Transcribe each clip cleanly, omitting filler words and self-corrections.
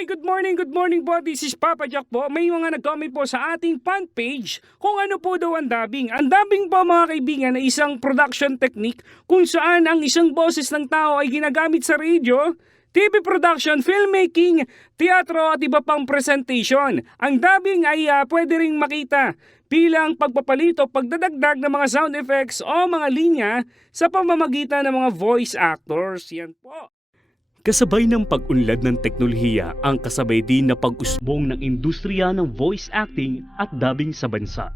Hi, good morning po. This is Papa Jack po. May mga nag-comment po sa ating fan page kung ano po daw ang dubbing. Ang dubbing po mga kaibigan ay isang production technique kung saan ang isang boses ng tao ay ginagamit sa radio, TV production, filmmaking, teatro at iba pang presentation. Ang dubbing ay pwede ring makita bilang pagpapalit o pagdadagdag ng mga sound effects o mga linya sa pamamagitan ng mga voice actors. Yan po. Kasabay ng pag-unlad ng teknolohiya ang kasabay din na pag-usbong ng industriya ng voice acting at dubbing sa bansa.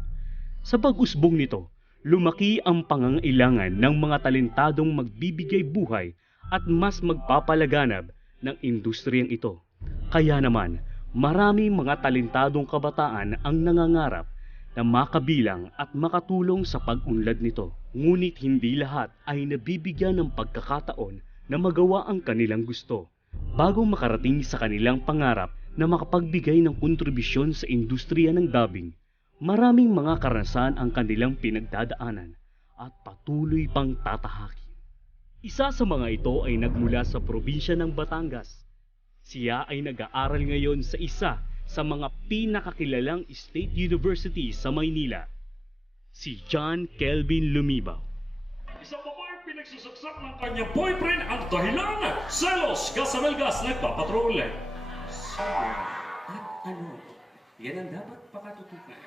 Sa pag-usbong nito, lumaki ang pangangailangan ng mga talentadong magbibigay buhay at mas magpapalaganap ng industriyang ito. Kaya naman, maraming mga talentadong kabataan ang nangangarap na makabilang at makatulong sa pag-unlad nito. Ngunit hindi lahat ay nabibigyan ng pagkakataon na magawa ang kanilang gusto bago makarating sa kanilang pangarap na makapagbigay ng kontribusyon sa industriya ng dubbing. Maraming mga karanasan ang kanilang pinagdadaanan at patuloy pang tatahakin. Isa sa mga ito ay nagmula sa probinsya ng Batangas. Siya ay nag-aaral ngayon sa isa sa mga pinakakilalang state university sa Maynila, si John Kelvin Lumibaw. Isang babaeng pinagsusaksak ng kanyang boyfriend ang dahilan. Selos, kasamalgas, nagpapatrol. Ano? Yan ang dapat pakatutukan.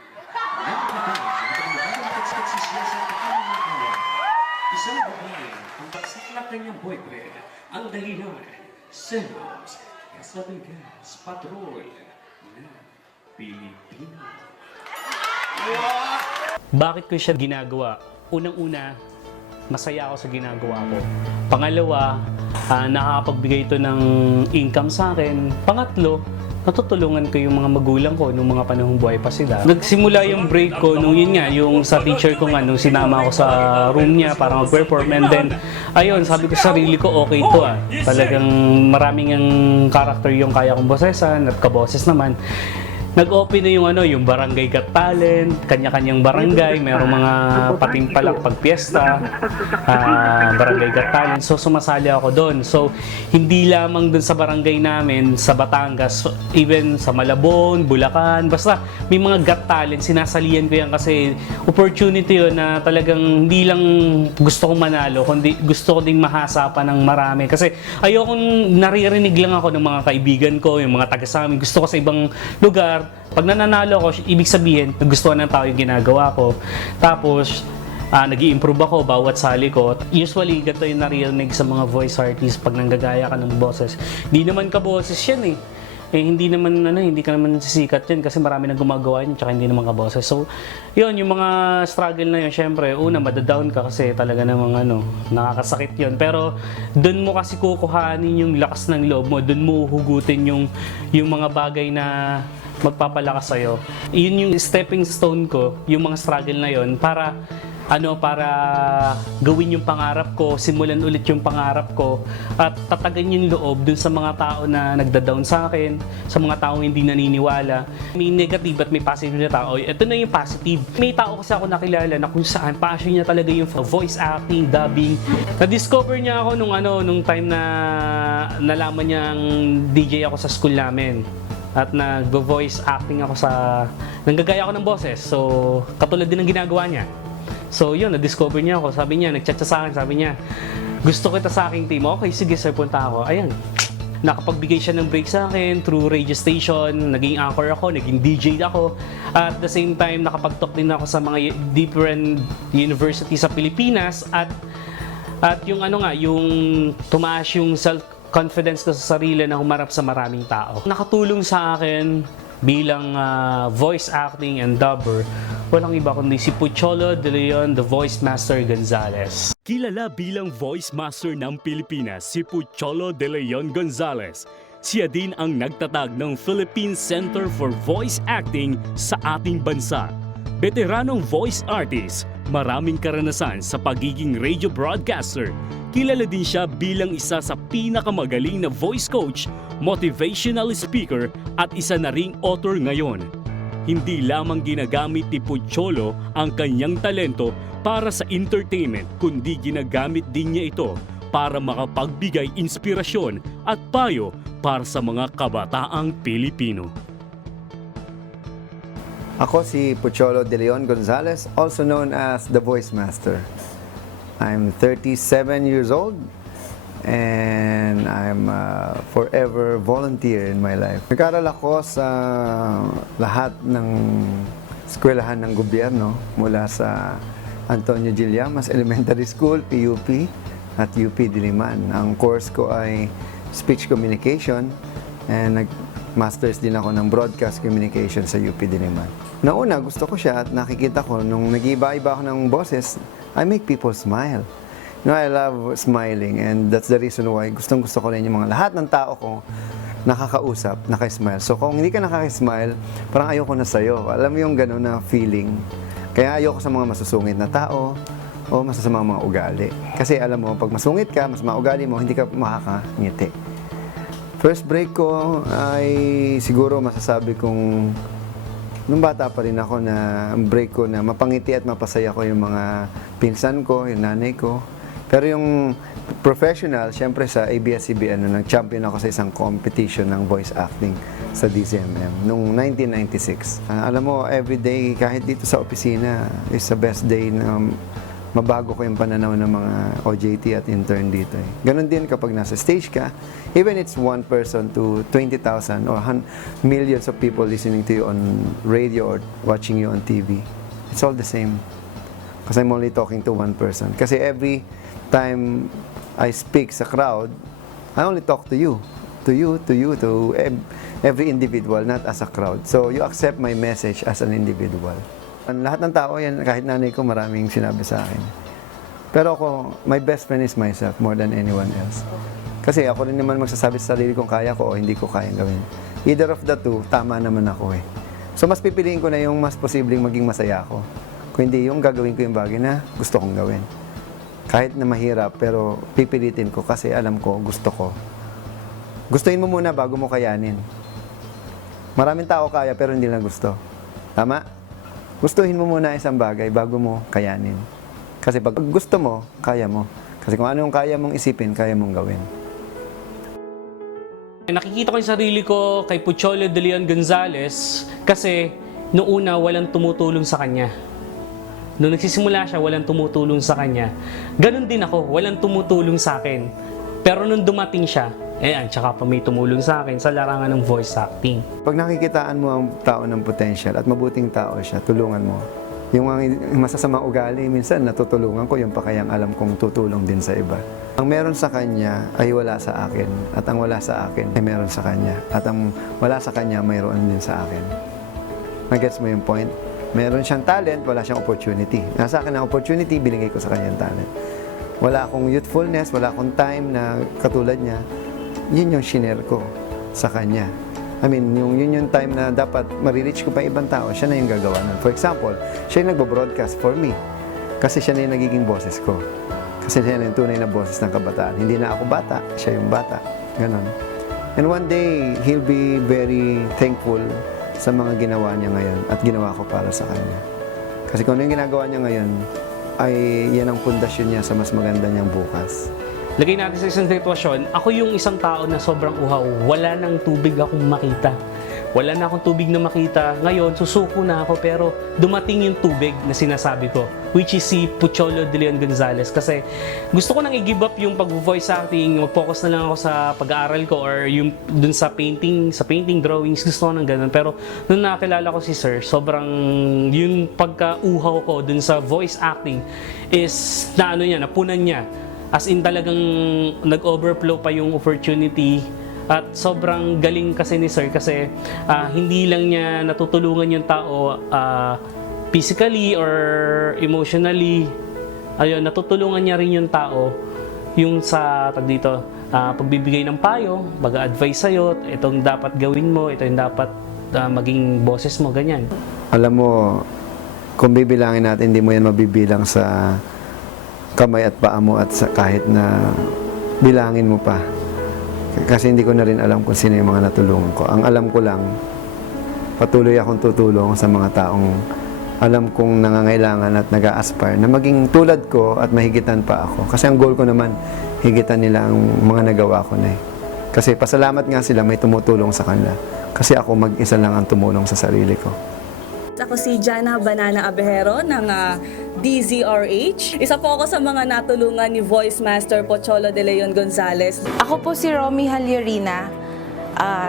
Nagpapagsisiyasa ng kanyang kanya. Isang babae ang bagsak ng kanyang boyfriend ang dahilan. Selos, kasamalgas, patrol ng Pilipino. Bakit ko siya ginagawa? Unang-una, masaya ako sa ginagawa ko. Pangalawa, nakakapagbigay ito ng income sa akin. Pangatlo, natutulungan ko yung mga magulang ko nung mga panahong buhay pa sila. Nagsimula yung break ko nung yun nga, yung sa teacher ko nga, nung sinama ako sa room niya para mag-perform. And then, ayun, sabi ko sa sarili ko, okay to Talagang maraming ang character yung kaya kong bosesan at kaboses naman. Nag-open na yung Barangay Got Talent, kanya-kanyang barangay, merong mga patimpalak pag piyesta, Barangay Got Talent. So, sumasali ako doon. So, hindi lamang doon sa barangay namin, sa Batangas, even sa Malabon, Bulacan, basta may mga Got Talent, sinasalihan ko yan kasi opportunity yun na talagang hindi lang gusto kong manalo, kundi gusto ko ding mahasa pa ng marami. Kasi ayokong naririnig lang ako ng mga kaibigan ko, yung mga taga sa amin, gusto ko sa ibang lugar. Pag nananalo ako, ibig sabihin, nagustuhan ng tao yung ginagawa ko. Tapos, nag-i-improve ako bawat sali ko. Usually, ganito yung naririnig sa mga voice artists pag nanggagaya ka ng boses. Hindi naman ka boses yan hindi ka naman sisikat yan kasi marami nang gumagawa yun tsaka hindi naman ka boses. So, yun, yung mga struggle na yun, syempre, una, madadown ka kasi talaga namang nakakasakit yun. Pero, dun mo kasi kukuhanin yung lakas ng loob mo, dun mo hugutin yung mga bagay na magpapalakas sa'yo. Yun yung stepping stone ko, yung mga struggle na yun, para gawin yung pangarap ko, simulan ulit yung pangarap ko, at tatagan yung loob dun sa mga tao na nagda-down sa akin, sa mga tao hindi naniniwala. May negative at may positive na tao. Ito na yung positive. May tao kasi ako nakilala na kung saan passion niya talaga yung voice acting, dubbing. Na-discover niya ako nung time na nalaman niyang DJ ako sa school namin. At nag-voice acting ako nanggagaya ako ng boses. So, katulad din ng ginagawa niya. So, yun, na-discover niya ako. Sabi niya, nag-chat sa akin, sabi niya, gusto kita sa aking team. Okay, sige sir, punta ako. Ayan. Nakapagbigay siya ng break sa akin through radio station, naging anchor ako, naging DJ ako. At the same time, nakapag-talk din ako sa mga different university sa Pilipinas. At yung yung tumaas yung self-confidence ko sa sarili na humarap sa maraming tao. Nakatulong sa akin bilang voice acting and dubber, walang iba kundi si Pucholo De Leon, the Voice Master Gonzales. Kilala bilang voice master ng Pilipinas si Pucholo De Leon Gonzales. Siya din ang nagtatag ng Philippine Center for Voice Acting sa ating bansa. Veteranong voice artist, maraming karanasan sa pagiging radio broadcaster. Kilala din siya bilang isa sa pinakamagaling na voice coach, motivational speaker at isa na ring author ngayon. Hindi lamang ginagamit ni Pucholo ang kanyang talento para sa entertainment, kundi ginagamit din niya ito para makapagbigay inspirasyon at payo para sa mga kabataang Pilipino. Ako si Pucholo De Leon Gonzalez, also known as the Voice Master. I'm 37 years old and I'm a forever volunteer in my life. Nag-aral ako sa lahat ng eskwelahan ng gobyerno mula sa Antonio G. Llamas Elementary School, PUP, at UP Diliman. Ang course ko ay Speech Communication and nag-masters din ako ng Broadcast Communication sa UP Diliman. Nauna, gusto ko siya at nakikita ko nung nag-iba-iba ako ng boses, I make people smile. I love smiling and that's the reason why gustong-gusto ko rin yung mga lahat ng tao ko nakakausap, nakasmile. So kung hindi ka nakakasmile, parang ayoko na sa'yo. Alam mo yung gano'n na feeling. Kaya ayoko sa mga masusungit na tao o masasamang mga ugali. Kasi alam mo, pag masungit ka, mas maugali mo, hindi ka makakangiti. First break ko ay siguro masasabi kong nung bata pa rin ako na ang break ko na mapangiti at mapasaya ko yung mga pinsan ko, yung nanay ko. Pero yung professional, syempre sa ABS-CBN, nag-champion ako sa isang competition ng voice acting sa DZMM noong 1996. Alam mo, everyday, kahit dito sa opisina, is the best day na mabago ko yung pananaw ng mga OJT at intern dito. Ganon din kapag nasa stage ka, even it's one person to 20,000 or millions of people listening to you on radio or watching you on TV. It's all the same. Because I'm only talking to one person. Kasi every time I speak sa crowd, I only talk to you. To every individual, not as a crowd. So you accept my message as an individual. Lahat ng tao yan, kahit nanay ko, maraming sinabi sa akin. Pero ako, my best friend is myself more than anyone else. Kasi ako rin naman magsasabi sa sarili kung kaya ko o hindi ko kayang gawin. Either of the two, tama naman ako eh. So mas pipiliin ko na yung mas posibleng maging masaya ako. Kung hindi yung gagawin ko yung bagay na gusto kong gawin. Kahit na mahirap, pero pipilitin ko kasi alam ko, gusto ko. Gustuhin mo muna bago mo kayanin. Maraming tao kaya pero hindi lang gusto. Tama? Gustuhin mo muna isang bagay bago mo kayanin. Kasi pag gusto mo, kaya mo. Kasi kung ano yung kaya mong isipin, kaya mong gawin. Nakikita ko yung sarili ko kay Pucholo De Leon Gonzalez kasi noong una walang tumutulong sa kanya. Noong nagsisimula siya, walang tumutulong sa kanya. Ganon din ako, walang tumutulong sa akin. Pero nung dumating siya, tsaka pa may tumulong sa akin sa larangan ng voice acting. Pag nakikitaan mo ang tao ng potential at mabuting tao siya, tulungan mo. Yung masasamang ugali, minsan natutulungan ko, yung pa kayang alam kong tutulong din sa iba. Ang meron sa kanya ay wala sa akin. At ang wala sa akin ay meron sa kanya. At ang wala sa kanya, mayroon din sa akin. Nagets mo yung point? Meron siyang talent, wala siyang opportunity. Nasa akin ang opportunity, binigay ko sa kanya yung talent. Wala akong youthfulness, wala akong time na katulad niya. Yun yung shinare ko sa kanya. I mean, yun yung time na dapat marireach ko pa ibang tao, siya na yung gagawa nun. For example, siya yung nagbo-broadcast for me. Kasi siya na yung nagiging boses ko. Kasi siya na yung tunay na boses ng kabataan. Hindi na ako bata, siya yung bata. Ganon. And one day, he'll be very thankful sa mga ginawa niya ngayon at ginawa ko para sa kanya. Kasi kung ano yung ginagawa niya ngayon, ay yan ang pundasyon niya sa mas maganda niyang bukas. Lagay natin sa isang sitwasyon, ako yung isang tao na sobrang uhaw. Wala nang tubig akong makita. Wala na akong tubig na makita. Ngayon, susuko na ako pero dumating yung tubig na sinasabi ko, which is si Pucholo De Leon Gonzalez. Kasi gusto ko nang i-give up yung pag-voice acting, mag-focus na lang ako sa pag-aaral ko or yung dun sa painting drawings, gusto ko nang ganun. Pero nung nakilala ko si Sir, sobrang yung pagka-uhaw ko dun sa voice acting is napunan niya. As in talagang nag-overflow pa yung opportunity at sobrang galing kasi ni Sir kasi hindi lang niya natutulungan yung tao physically or emotionally. Ayun, natutulungan niya rin yung tao yung sa pagbibigay ng payo, pag-advise sa'yo, itong dapat gawin mo, ito yung dapat maging boses mo, ganyan. Alam mo, kung bibilangin natin, hindi mo yan mabibilang sa kamay at paa mo at kahit na bilangin mo pa. Kasi hindi ko na rin alam kung sino yung mga natulungan ko. Ang alam ko lang, patuloy akong tutulong sa mga taong alam kong nangangailangan at nag-a-aspire na maging tulad ko at mahigitan pa ako. Kasi ang goal ko naman, higitan nila ang mga nagawa ko na eh. Kasi pasalamat nga sila, may tumutulong sa kanila. Kasi ako mag-isa lang ang tumulong sa sarili ko. Ako si Jana Banana Abejero ng DZRH. Isa po ako sa mga natulungan ni Voice Master Pocholo de Leon Gonzales. Ako po si Romy Halyurina,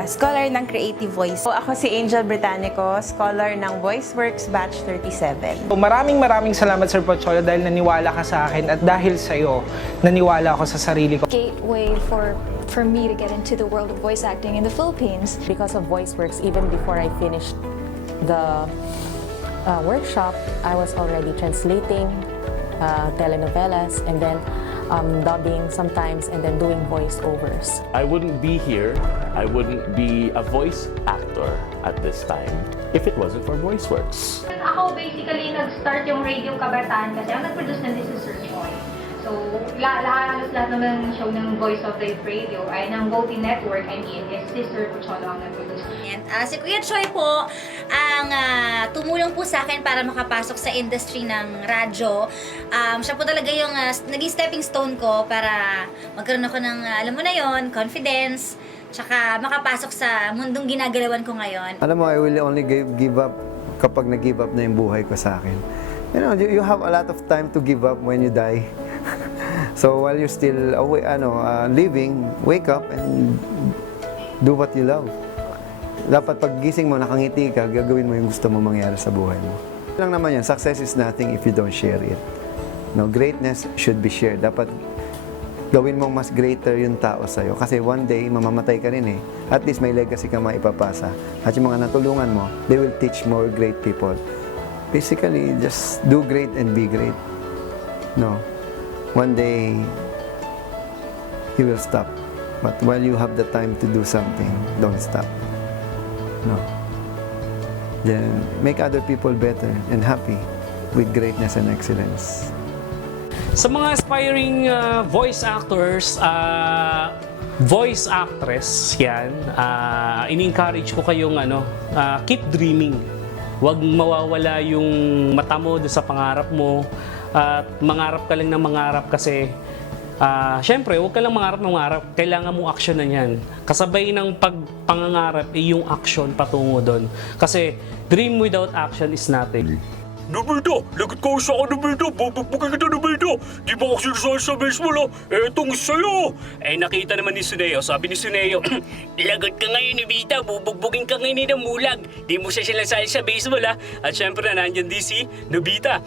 scholar ng Creative Voice. Ako si Angel Britannico, scholar ng VoiceWorks Batch 37. Maraming salamat Sir Pocholo dahil naniwala ka sa akin at dahil sa iyo, naniwala ako sa sarili ko. Gateway for me to get into the world of voice acting in the Philippines. Because of VoiceWorks, even before I finished the workshop, I was already translating telenovelas and then dubbing sometimes and then doing voiceovers. I wouldn't be here, I wouldn't be a voice actor at this time if it wasn't for VoiceWorks. Ako basically nag-start yung Radio Kabataan kasi ang nag-produce ng This is Sir Choi. So, halos lahat naman ng show ng Voice of Life Radio ay ng GoTV Network, I mean, is si Sir Pocholo ang nag-produce. Si Kuya Choi po ang tumulong po sa akin para makapasok sa industry ng radyo. Siya po talaga yung naging stepping stone ko para magkaroon ako ng, alam mo na yon, confidence, tsaka makapasok sa mundong ginagalawan ko ngayon. Alam mo, I will only give up kapag nag-give up na yung buhay ko sa akin. You know, you have a lot of time to give up when you die. So while you're still living, wake up and do what you love. Dapat pag gising mo, nakangiti ka, gagawin mo yung gusto mo mangyari sa buhay mo. Lang naman yan, success is nothing if you don't share it. No, greatness should be shared. Dapat gawin mo mas greater yung tao sa'yo. Kasi one day, mamamatay ka rin eh. At least may legacy ka maipapasa. At yung mga natulungan mo, they will teach more great people. Basically, just do great and be great. No. One day, you will stop. But while you have the time to do something, don't stop. No. Then, make other people better and happy with greatness and excellence. Sa mga aspiring voice actors, voice actress, yan, in-encourage ko kayong keep dreaming. Huwag mawawala yung mata mo doon sa pangarap mo. At mangarap ka lang ng mangarap kasi syempre, huwag ka lang mangarap, kailangan mo aksyonan yan. Kasabay ng pagpangangarap yung action patungo doon. Kasi dream without action is nothing. Nobelda, lagot ko sa ako, Nobelda. Bubugbugin kita, Nobelda. Di ba ako sinasal sa baseball, ha? Etong sa'yo. Nakita naman ni Suneo. Sabi ni Suneo, lagot ka ngayon, Nobita. Bubugbugin ka ngayon ng mulag. Di mo siya sinasal sa baseball, ha? At syempre, nandyan din si Nobita.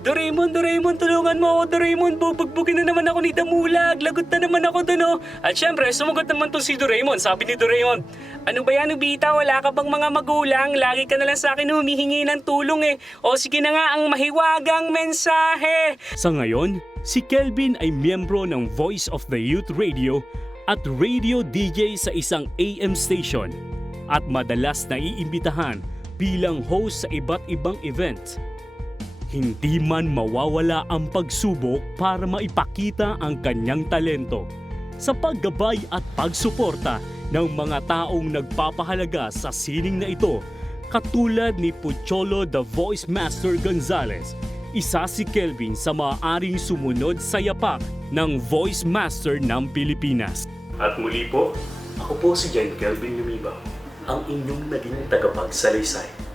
Doraemon, tulungan mo ako, Doraemon. Bubugbugin na naman ako ni Damulag. Lagot na naman ako dun, oh. At syempre, sumagot naman to si Doraemon. Sabi ni Doraemon, ano ba yan, Nobita? Wala ka bang mga magulang? Lagi ka na lang sa akin humihingi ng tulong, eh. O sige na nga ang mahiwagang mensahe. Sa ngayon, si Kelvin ay miyembro ng Voice of the Youth Radio at radio DJ sa isang AM station at madalas naiimbitahan bilang host sa iba't ibang event. Hindi man mawawala ang pagsubok para maipakita ang kanyang talento sa paggabay at pagsuporta ng mga taong nagpapahalaga sa sining na ito, katulad ni Pocholo the Voice Master Gonzales. Isa si Kelvin sa maaaring sumunod sa yapak ng Voice Master ng Pilipinas. At muli po, ako po si John Kelvin Lumiba, ang inyong naging tagapagsalaysay.